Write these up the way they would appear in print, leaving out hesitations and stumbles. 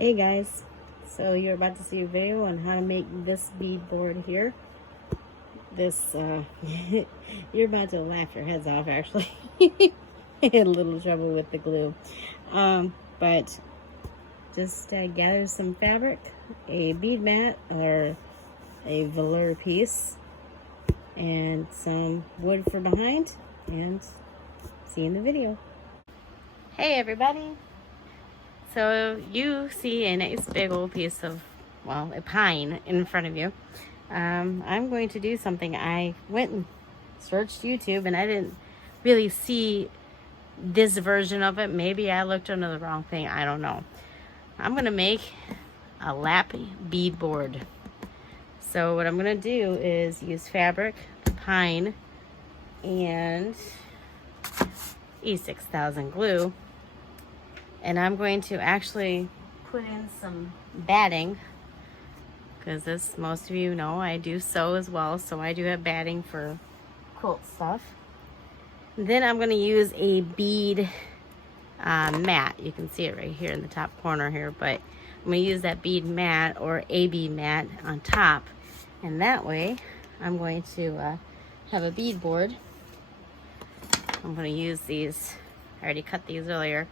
Hey guys, so you're about to see a video on how to make this beadboard here. This, you're about to laugh your heads off actually. I had a little trouble with the glue. But just gather some fabric, a bead mat or a velour piece, and some wood for behind, and see you in the video. Hey everybody! So you see a nice big old piece of, well, a pine in front of you. I'm going to do something. I went and searched YouTube and I didn't really see this version of it. Maybe I looked under the wrong thing. I don't know. I'm going to make a lap beadboard. So what I'm going to do is use fabric, pine, and E6000 glue. And I'm going to actually put in some batting, because as most of you know, I do sew as well, so I do have batting for quilt stuff. And then I'm going to use a bead mat. You can see it right here in the top corner here, but I'm going to use that bead mat or a bead mat on top, and that way I'm going to have a bead board. I'm going to use these, I already cut these earlier,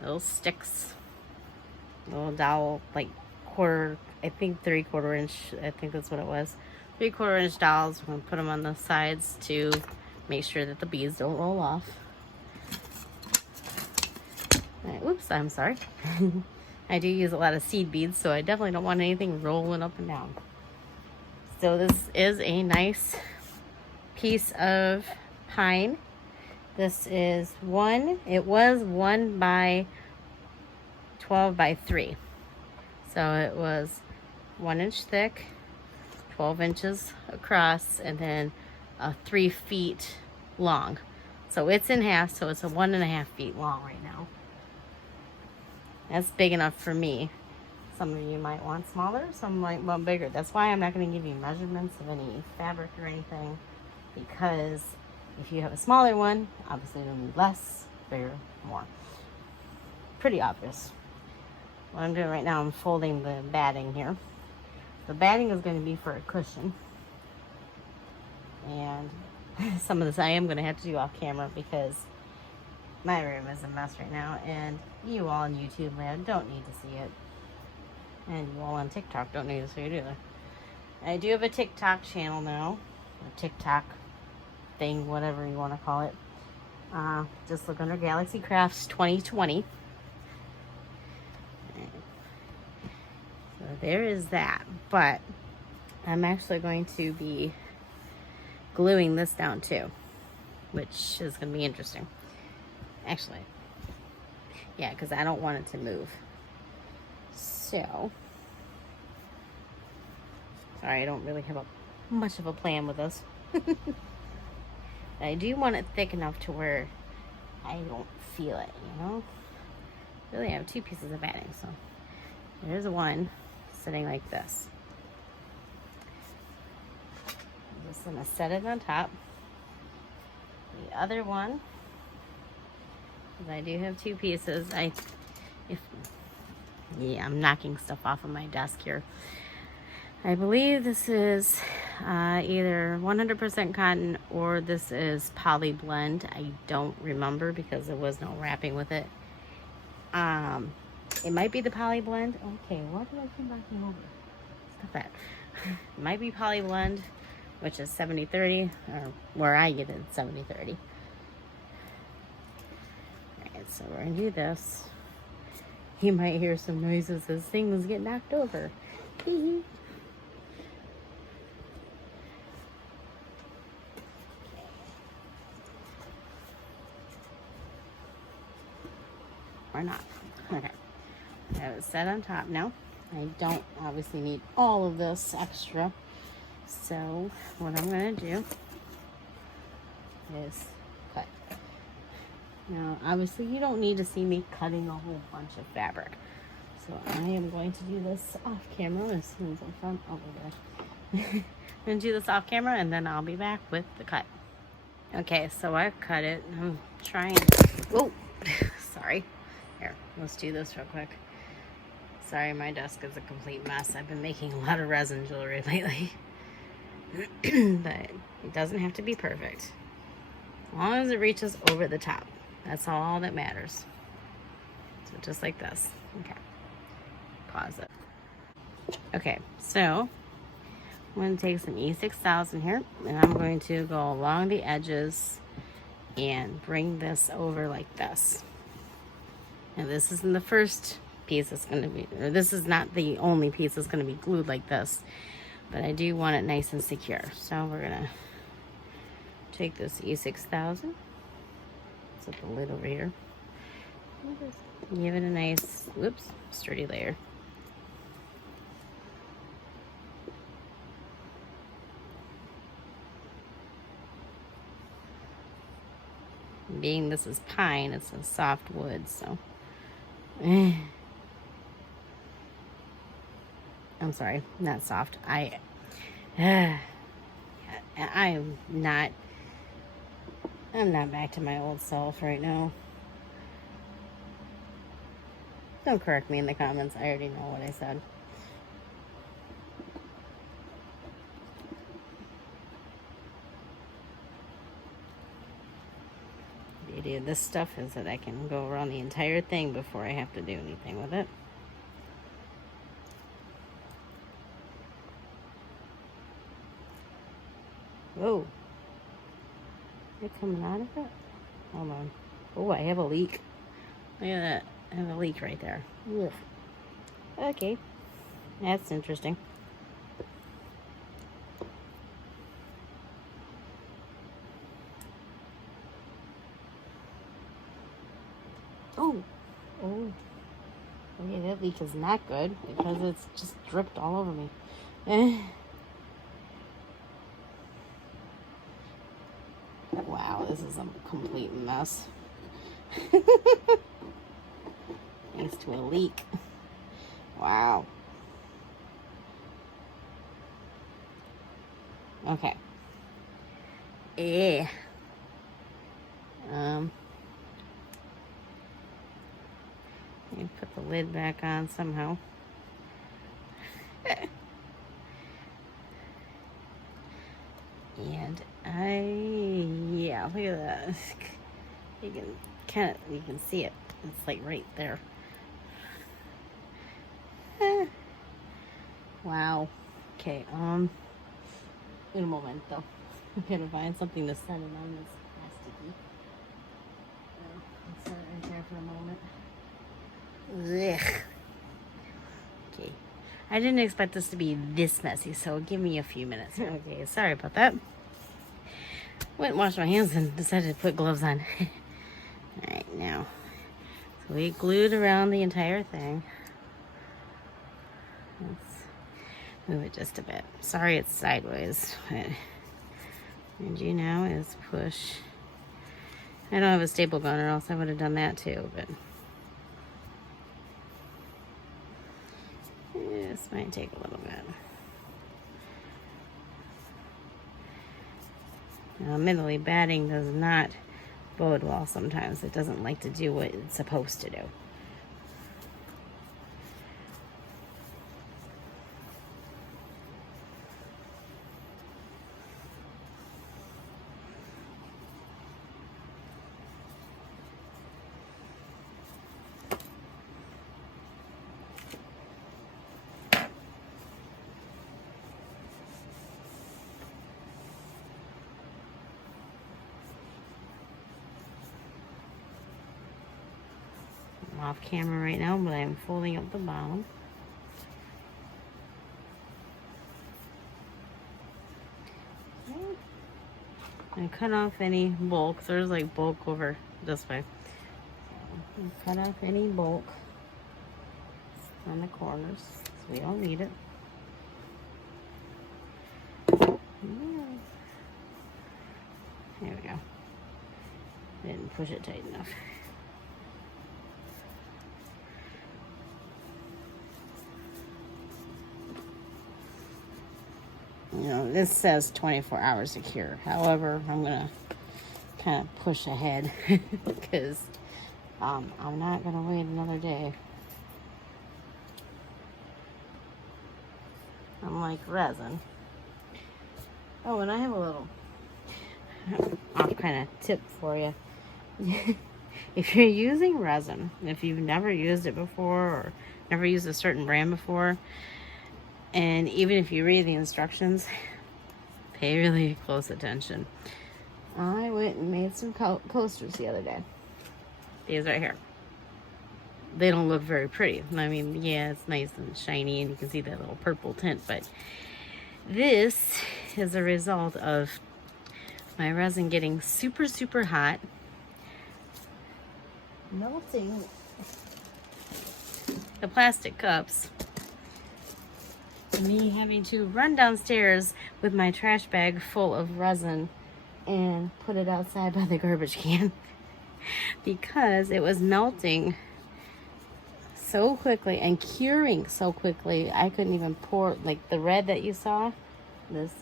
little sticks, little dowel, like quarter, I think 3/4 inch, I think that's what it was, 3/4 inch dowels. I'm going to put them on the sides to make sure that the beads don't roll off. Right, oops, I'm sorry. I do use a lot of seed beads, so I definitely don't want anything rolling up and down. So this is a nice piece of pine. This is it was 1 by 12 by 3. So it was 1 inch thick, 12 inches across, and then 3 feet long. So it's in half, so it's a 1.5 feet long right now. That's big enough for me. Some of you might want smaller, some might want bigger. That's why I'm not going to give you measurements of any fabric or anything, because if you have a smaller one, obviously it'll be less, bigger, more. Pretty obvious. What I'm doing right now, I'm folding the batting here. The batting is going to be for a cushion. And some of this I am going to have to do off camera because my room is a mess right now. And you all on YouTube land don't need to see it. And you all on TikTok don't need to see it either. I do have a TikTok channel now. A TikTok thing, whatever you want to call it. Just look under Galaxy Crafts 2020. So there is that. But I'm actually going to be gluing this down too, which is going to be interesting. Actually, yeah, because I don't want it to move. So, sorry, I don't really have much of a plan with this. I do want it thick enough to where I don't feel it, you know? Really, I have 2 pieces of batting, so there's one sitting like this. I'm just gonna set it on top. The other one, because I do have 2 pieces. I'm knocking stuff off of my desk here. I believe this is either 100% cotton or this is poly blend. I don't remember because there was no wrapping with it. It might be the poly blend. Okay, why did I keep knocking over? Stop that. It might be poly blend, which is 70/30, or where I get it, 70/30. Alright, so we're gonna do this. You might hear some noises as things get knocked over. Or not. Okay. I have it set on top now. I don't obviously need all of this extra. So what I'm going to do is cut. Now, obviously you don't need to see me cutting a whole bunch of fabric. So I am going to do this off camera as soon as I'm done. Oh, my gosh. I'm going to do this off camera and then I'll be back with the cut. Okay, so I've cut it. I'm trying. Oh, sorry. Here, let's do this real quick. Sorry, my desk is a complete mess. I've been making a lot of resin jewelry lately. But it doesn't have to be perfect. As long as it reaches over the top. That's all that matters. So just like this. Okay. Pause it. Okay, so I'm going to take some E6000 here, and I'm going to go along the edges and bring this over like this. Now this isn't the first piece that's going to be, or this is not the only piece that's going to be glued like this, but I do want it nice and secure. So we're going to take this E6000, set the lid over here, give it a nice, whoops, sturdy layer. Being this is pine, it's a soft wood, so I'm sorry, not soft. I am not. I'm not back to my old self right now. Don't correct me in the comments. I already know what I said. The idea of this stuff is that I can go around the entire thing before I have to do anything with it. Whoa. They're coming out of it? Hold on. Oh, I have a leak. Look at that. I have a leak right there. Ugh. Okay. That's interesting. Oh. Oh. Okay, that leak is not good because it's just dripped all over me. Wow, this is a complete mess. Thanks to a leak. Wow. Okay. Let me put the lid back on somehow. And yeah, look at that. You can see it. It's like right there. Wow. Okay, in a moment though. I'm gonna find something to set it on this plasticky. I'll set it right there for a moment. Ugh. Okay. I didn't expect this to be this messy, so give me a few minutes. Okay, sorry about that. Went and washed my hands and decided to put gloves on. Alright, now. So we glued around the entire thing. Let's move it just a bit. Sorry it's sideways. And you now is push. I don't have a staple gun or else I would have done that too, but this might take a little bit. Now, admittedly, batting does not bode well sometimes. It doesn't like to do what it's supposed to do. I'm off camera right now, but I'm folding up the bottom. And cut off any bulk. There's like bulk over this way. So cut off any bulk on the corners, so we don't need it. There we go. Didn't push it tight enough. You know, this says 24 hours secure. However, I'm gonna kind of push ahead because I'm not gonna wait another day. unlike resin. Oh, and I have a little off kind of tip for you. If you're using resin, if you've never used it before or never used a certain brand before, and even if you read the instructions, pay really close attention. I went and made some coasters the other day. These right here. They don't look very pretty. I mean, yeah, it's nice and shiny and you can see that little purple tint, but this is a result of my resin getting super, super hot, melting the plastic cups, me having to run downstairs with my trash bag full of resin and put it outside by the garbage can because it was melting so quickly and curing so quickly. I couldn't even pour, like the red that you saw, this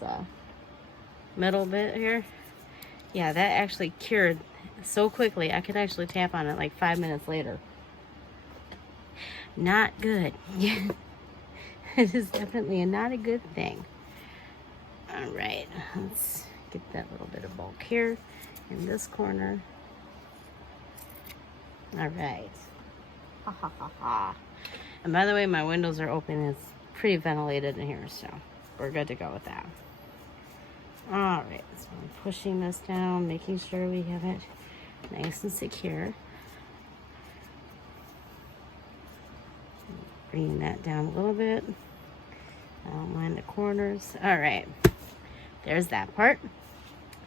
middle bit here, yeah, that actually cured so quickly I could actually tap on it like 5 minutes later. Not good. It is definitely not a good thing. All right, let's get that little bit of bulk here in this corner. All right. Ha ha ha ha. And by the way, my windows are open. It's pretty ventilated in here, so we're good to go with that. All right, so I'm pushing this down, making sure we have it nice and secure. Bringing that down a little bit. I don't mind the corners. All right, there's that part.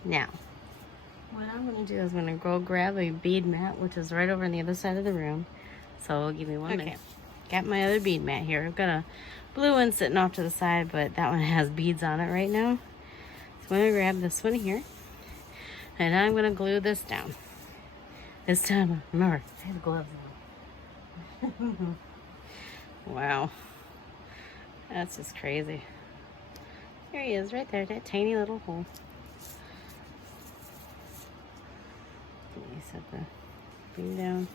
Now, what I'm going to do is I'm going to go grab a bead mat, which is right over on the other side of the room. So give me 1 minute. Got my other bead mat here. I've got a blue one sitting off to the side, but that one has beads on it right now. So I'm going to grab this one here, and I'm going to glue this down. This time, remember, I have gloves on. Wow. That's just crazy. There he is, right there, that tiny little hole. Let me set the bead down.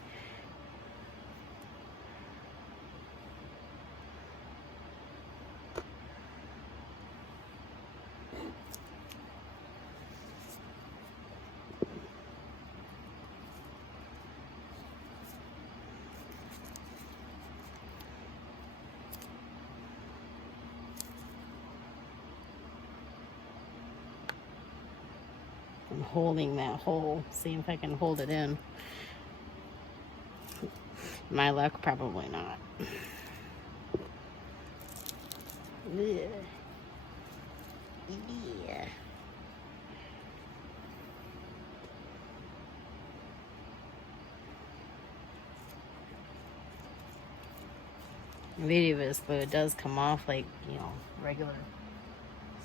I'm holding that hole, see if I can hold it in. My luck, probably not. Yeah. The beauty of this glue, it does come off like, you know, regular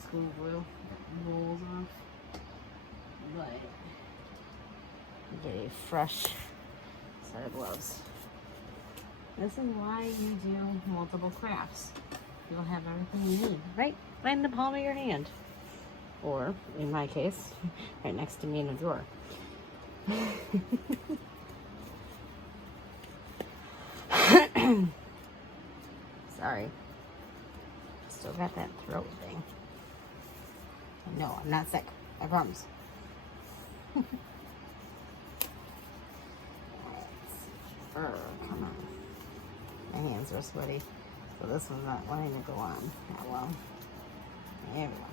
school glue. It rolls off. But you get a fresh set of gloves. This is why you do multiple crafts. You'll have everything you need right in the palm of your hand. Or, in my case, right next to me in a drawer. Sorry. Still got that throat thing. No, I'm not sick. I promise. Come on. My hands are sweaty, so this one's not wanting to go on that well. There we go.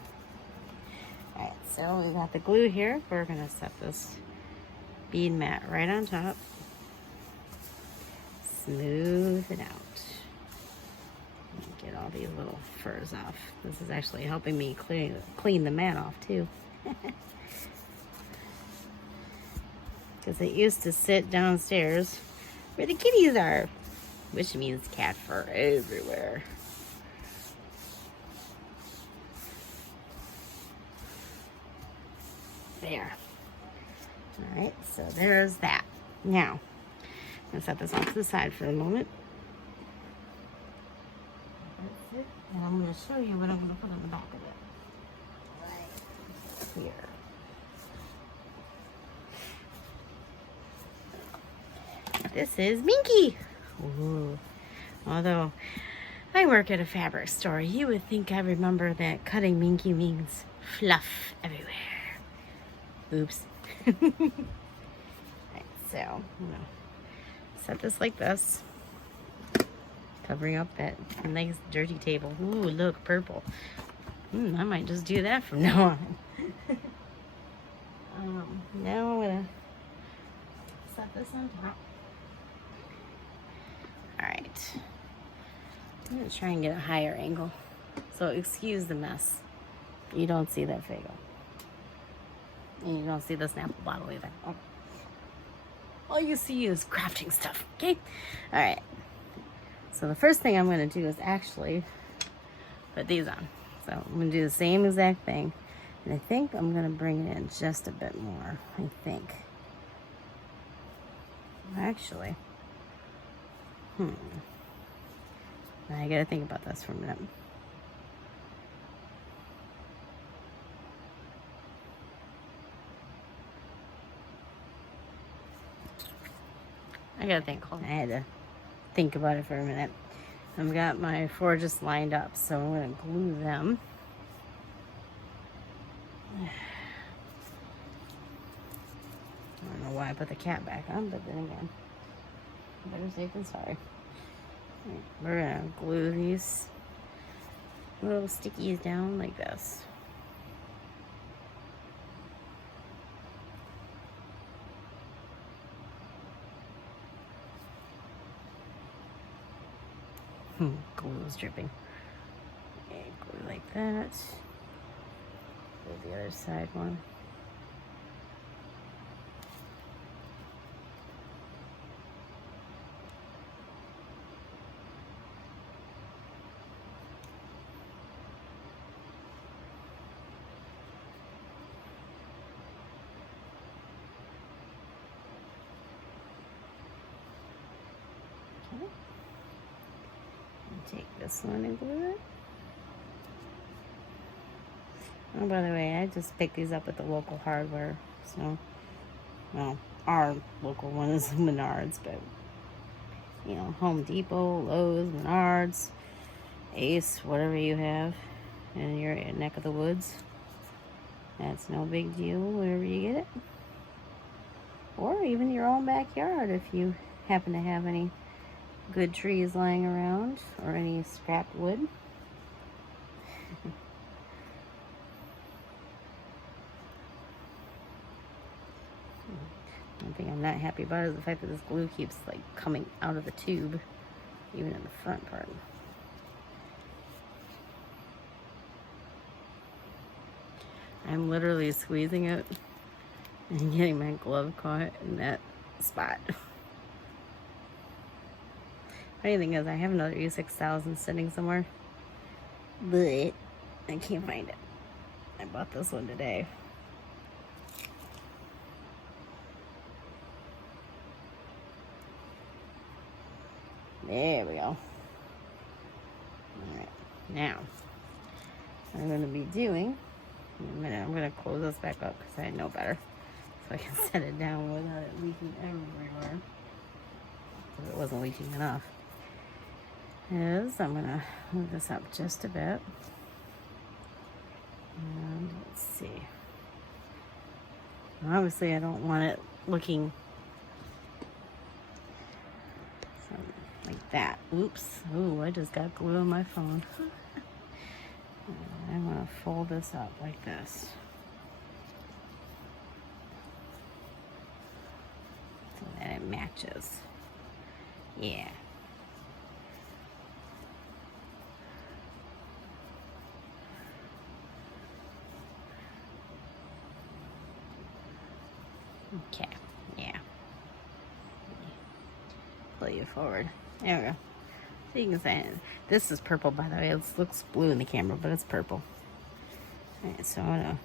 Alright, so we got the glue here. We're going to set this bead mat right on top. Smooth it out. Get all these little furs off. This is actually helping me clean the mat off too. Because it used to sit downstairs where the kitties are, which means cat fur everywhere. There. Alright, so there's that. Now, I'm going to set this off to the side for a moment. That's it. And I'm going to show you what I'm going to put on the back of it. Right here. This is Minky. Ooh. Although I work at a fabric store. You would think I remember that cutting minky means fluff everywhere. Oops. Alright, so I'm gonna set this like this, covering up that nice dirty table. Ooh, look, purple. I might just do that from now on. Now I'm gonna set this on top. Alright. I'm gonna try and get a higher angle. So excuse the mess. You don't see that fago. And you don't see the Snapple bottle either. Oh. All you see is crafting stuff, okay? Alright. So the first thing I'm gonna do is actually put these on. So I'm gonna do the same exact thing. And I think I'm gonna bring it in just a bit more, I think. Actually. Now I gotta think about this for a minute. I had to think about it for a minute. I've got my forges lined up, so I'm gonna glue them. I don't know why I put the cap back on, but then again, better safe than sorry. We're gonna glue these little stickies down like this. Glue is dripping. Okay, glue like that. Glue the other side one. Okay. Take this one and glue it. Oh, by the way, I just picked these up at the local hardware. So, well, our local one is Menards, but, you know, Home Depot, Lowe's, Menards, Ace, whatever you have in your neck of the woods. That's no big deal wherever you get it. Or even your own backyard if you happen to have any good trees lying around or any scrap wood. One thing I'm not happy about is the fact that this glue keeps like coming out of the tube, even in the front part. I'm literally squeezing it and getting my glove caught in that spot. Funny thing is, I have another U6000 sitting somewhere, but I can't find it. I bought this one today. There we go. Alright, now, what I'm going to be doing, in a minute, I'm going to close this back up because I know better. So I can set it down without it leaking everywhere. Because it wasn't leaking enough. I'm going to move this up just a bit. And let's see. Obviously, I don't want it looking like that. Oops. Ooh, I just got glue on my phone. I'm going to fold this up like this. So that it matches. Yeah. Okay, yeah. Pull you forward. There we go. So you can see this is purple, by the way. It looks blue in the camera, but it's purple. Alright, so I'm gonna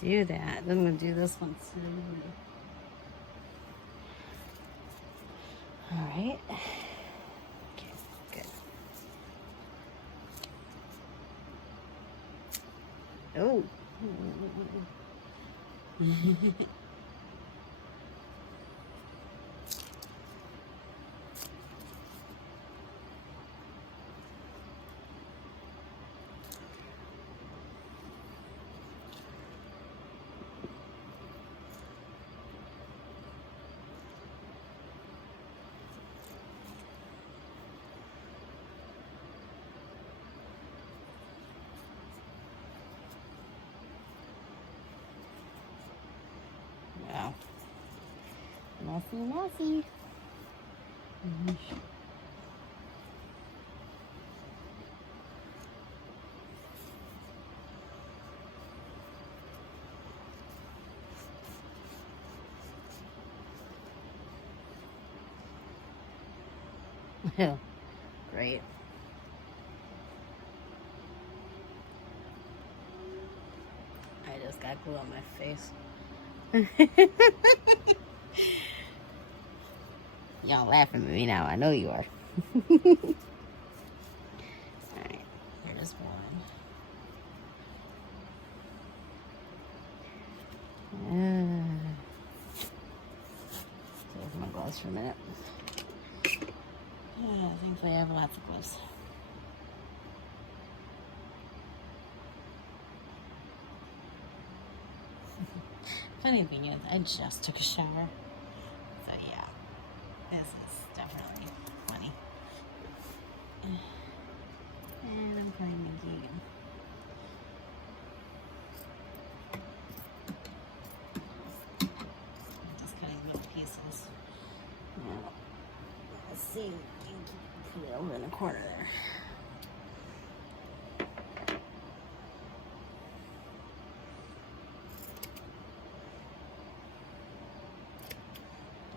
do that. Then I'm gonna do this one too. Alright. Okay, good. Oh. Messy. Great. I just got glue on my face. Y'all laughing at me now. I know you are. Alright, here's one. Take my gloves for a minute. Thankfully I have lots of gloves. Funny thing is, I just took a shower. So yeah, this is definitely funny. And I'm playing the game. Just cutting little pieces. Now, let's see. You can put it over in the corner there.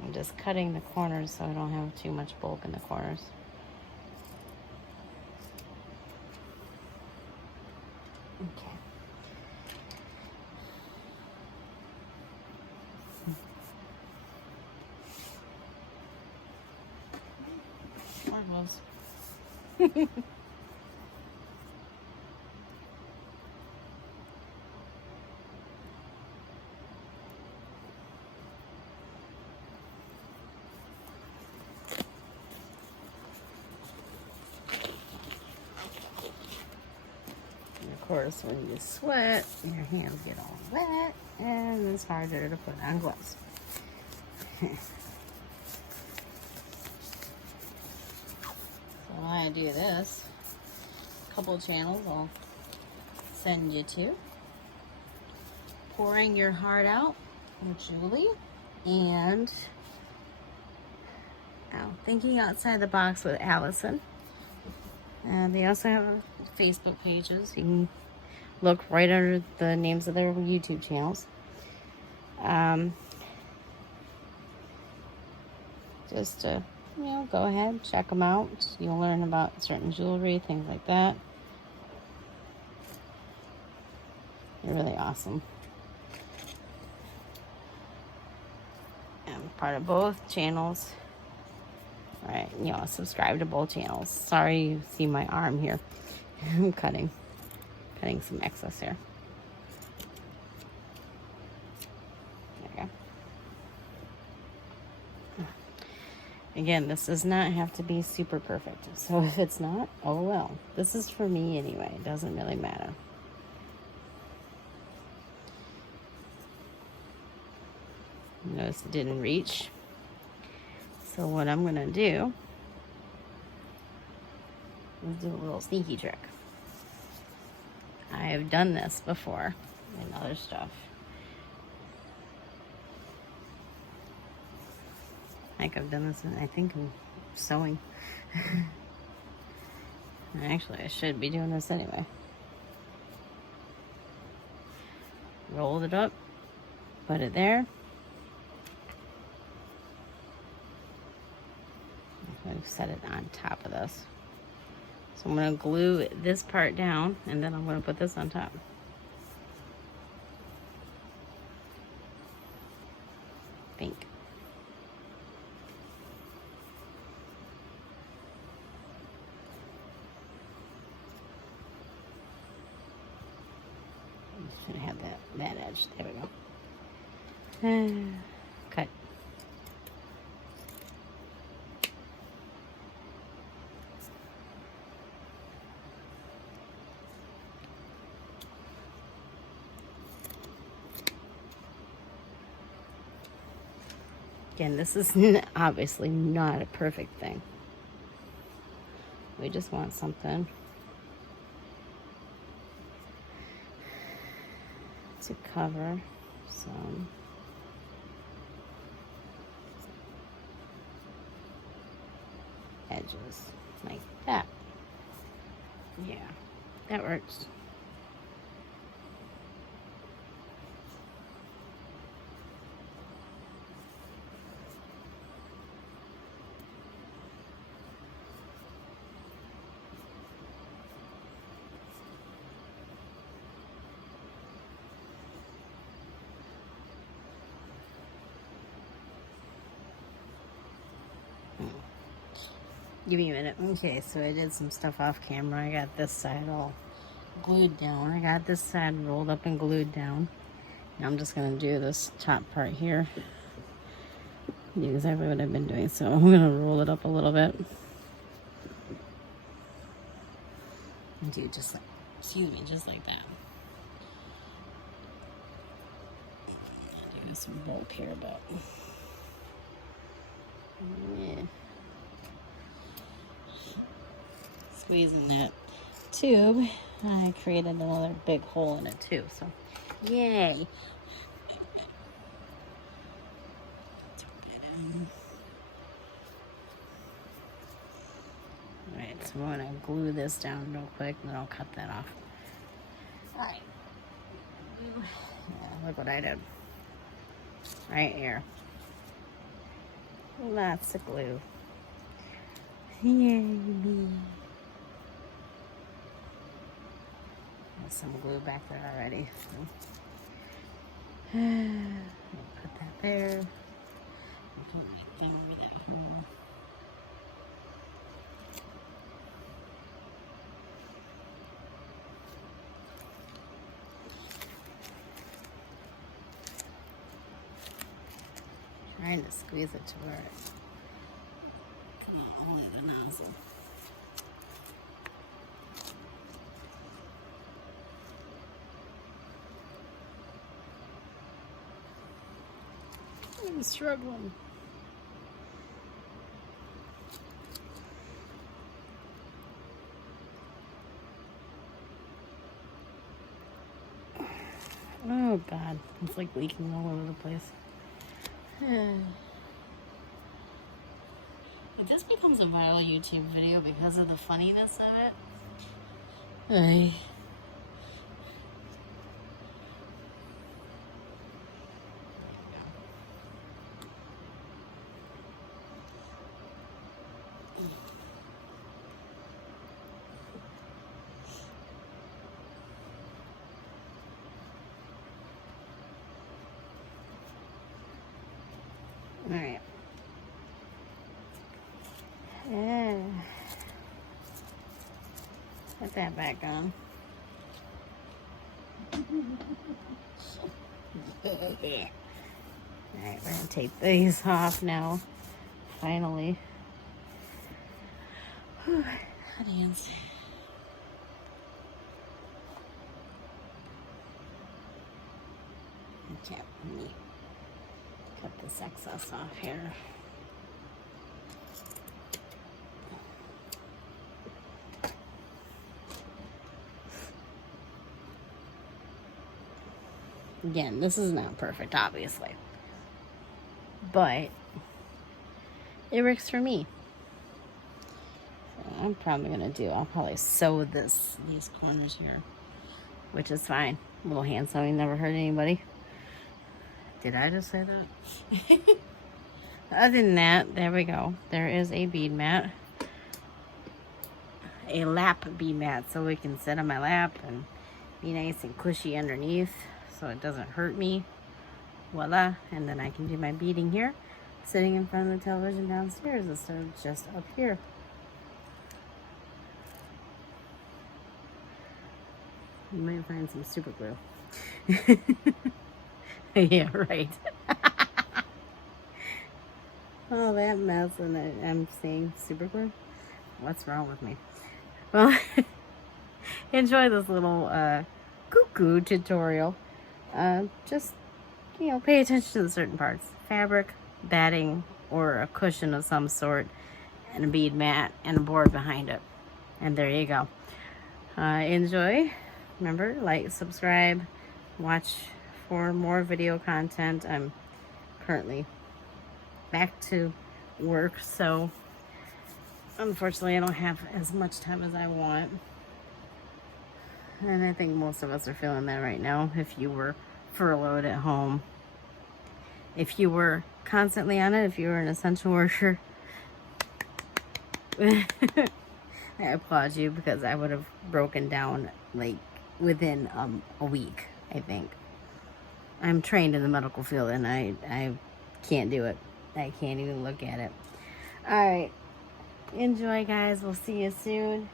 I'm just cutting the corners so I don't have too much bulk in the corners. Okay. More gloves. Of course, when you sweat, your hands get all wet, and it's harder to put on gloves. So while I do this, a couple of channels I'll send you to. Pouring Your Heart Out with Julie, and Thinking Outside the Box with Allison. And they also have Facebook pages. You can look right under the names of their YouTube channels. Just to, go ahead, check them out. You'll learn about certain jewelry, things like that. They're really awesome. I'm part of both channels. All right, subscribe to both channels. Sorry you see my arm here. I'm cutting some excess here. There we go. Again, this does not have to be super perfect. So if it's not, oh well. This is for me anyway. It doesn't really matter. Notice it didn't reach. So what I'm going to do is do a little sneaky trick. I have done this before in other stuff. I've done this in, I think, in sewing. Actually, I should be doing this anyway. Roll it up, put it there. I'm going to set it on top of this. So I'm going to glue this part down, and then I'm going to put this on top. Pink. Should have that edge. There we go. Cut. Again, this is obviously not a perfect thing. We just want something to cover some edges like that. Yeah, that works. Give me a minute. Okay, so I did some stuff off camera. I got this side all glued down. I got this side rolled up and glued down. Now I'm just going to do this top part here. Do exactly what I've been doing. So I'm going to roll it up a little bit. And do just like, excuse me, just like that. Do some bulk here, but yeah. Squeezing that tube, I created another big hole in it too, so yay. Alright, so I'm gonna glue this down real quick and then I'll cut that off. Alright. Yeah, look what I did. Right here. Lots of glue. Yay. There's some glue back there already. So. Put that there. Put my thing over that hole. Trying to squeeze it to where it come out only the nozzle. I'm struggling. Oh God, it's like leaking all over the place. If this becomes a viral YouTube video because of the funniness of it, hey. All right. Yeah. Put that back on. Alright, we're gonna take these off now. Finally. Whew, hot hands. Okay, let me cut this excess off here. Again, this is not perfect, obviously, but it works for me. So I'm probably I'll probably sew these corners here, which is fine. A little hand sewing never hurt anybody. Did I just say that? Other than that, there we go. There is a bead mat. A lap bead mat, so we can sit on my lap and be nice and cushy underneath so it doesn't hurt me. Voila. And then I can do my beading here, sitting in front of the television downstairs instead of just up here. You might find some super glue. Yeah, right. Oh, that mess, and I'm saying super glue. What's wrong with me? Well, enjoy this little cuckoo tutorial. Just, pay attention to the certain parts. Fabric, batting, or a cushion of some sort, and a bead mat, and a board behind it. And there you go. Enjoy. Remember, like, subscribe, watch for more video content. I'm currently back to work, so unfortunately, I don't have as much time as I want. And I think most of us are feeling that right now. If you were furloughed at home, if you were constantly on it, if you were an essential worker, I applaud you, because I would have broken down like within a week, I think. I'm trained in the medical field and I can't do it. I can't even look at it. All right. Enjoy, guys. We'll see you soon.